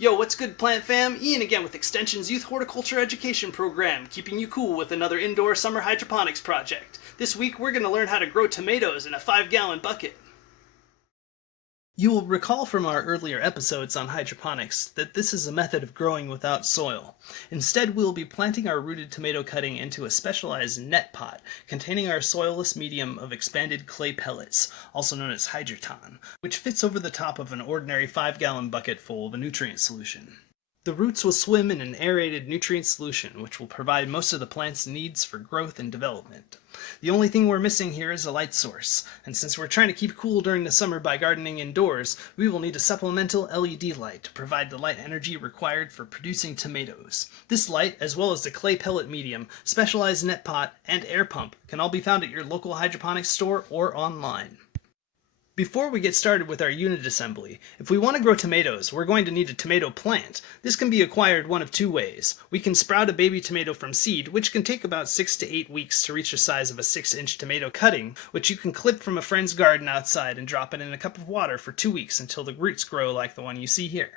Yo, what's good, plant fam? Ian again with Extension's Youth Horticulture Education Program, keeping you cool with another indoor summer hydroponics project. This week we're going to learn how to grow tomatoes in a 5-gallon bucket. You will recall from our earlier episodes on hydroponics that this is a method of growing without soil. Instead, we'll be planting our rooted tomato cutting into a specialized net pot containing our soilless medium of expanded clay pellets, also known as hydroton, which fits over the top of an ordinary 5-gallon bucket full of a nutrient solution. The roots will swim in an aerated nutrient solution, which will provide most of the plant's needs for growth and development. The only thing we're missing here is a light source, and since we're trying to keep cool during the summer by gardening indoors, we will need a supplemental LED light to provide the light energy required for producing tomatoes. This light, as well as the clay pellet medium, specialized net pot, and air pump, can all be found at your local hydroponics store or online. Before we get started with our unit assembly, if we want to grow tomatoes, we're going to need a tomato plant. This can be acquired one of two ways. We can sprout a baby tomato from seed, which can take about 6 to 8 weeks to reach the size of a 6-inch tomato cutting, which you can clip from a friend's garden outside and drop it in a cup of water for 2 weeks until the roots grow like the one you see here.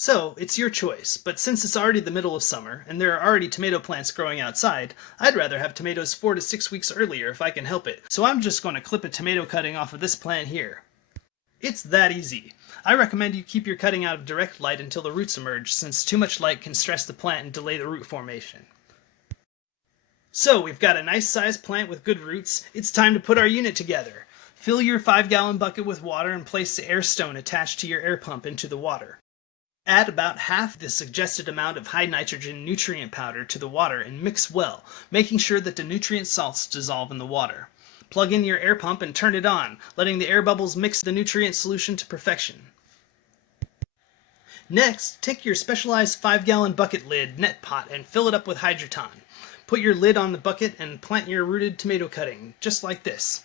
So, it's your choice, but since it's already the middle of summer, and there are already tomato plants growing outside, I'd rather have tomatoes 4 to 6 weeks earlier if I can help it, so I'm just going to clip a tomato cutting off of this plant here. It's that easy. I recommend you keep your cutting out of direct light until the roots emerge, since too much light can stress the plant and delay the root formation. So, we've got a nice sized plant with good roots. It's time to put our unit together. Fill your 5-gallon bucket with water and place the air stone attached to your air pump into the water. Add about half the suggested amount of high nitrogen nutrient powder to the water and mix well, making sure that the nutrient salts dissolve in the water. Plug in your air pump and turn it on, letting the air bubbles mix the nutrient solution to perfection. Next, take your specialized 5-gallon bucket lid net pot and fill it up with hydroton. Put your lid on the bucket and plant your rooted tomato cutting, just like this.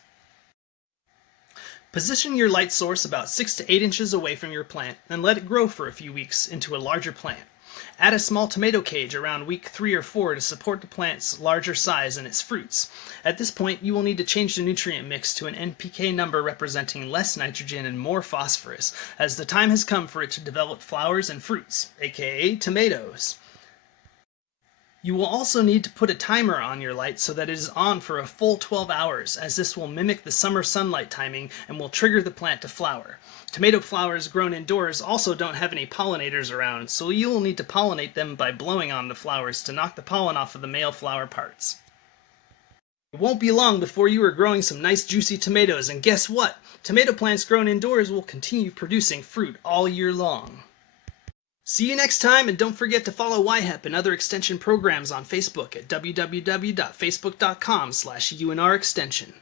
Position your light source about 6 to 8 inches away from your plant and let it grow for a few weeks into a larger plant. Add a small tomato cage around week 3 or 4 to support the plant's larger size and its fruits. At this point, you will need to change the nutrient mix to an NPK number representing less nitrogen and more phosphorus, as the time has come for it to develop flowers and fruits, aka tomatoes. You will also need to put a timer on your light so that it is on for a full 12 hours, as this will mimic the summer sunlight timing and will trigger the plant to flower. Tomato flowers grown indoors also don't have any pollinators around, so you will need to pollinate them by blowing on the flowers to knock the pollen off of the male flower parts. It won't be long before you are growing some nice juicy tomatoes, and guess what? Tomato plants grown indoors will continue producing fruit all year long. See you next time, and don't forget to follow YHEP and other extension programs on Facebook at www.facebook.com/UNR Extension.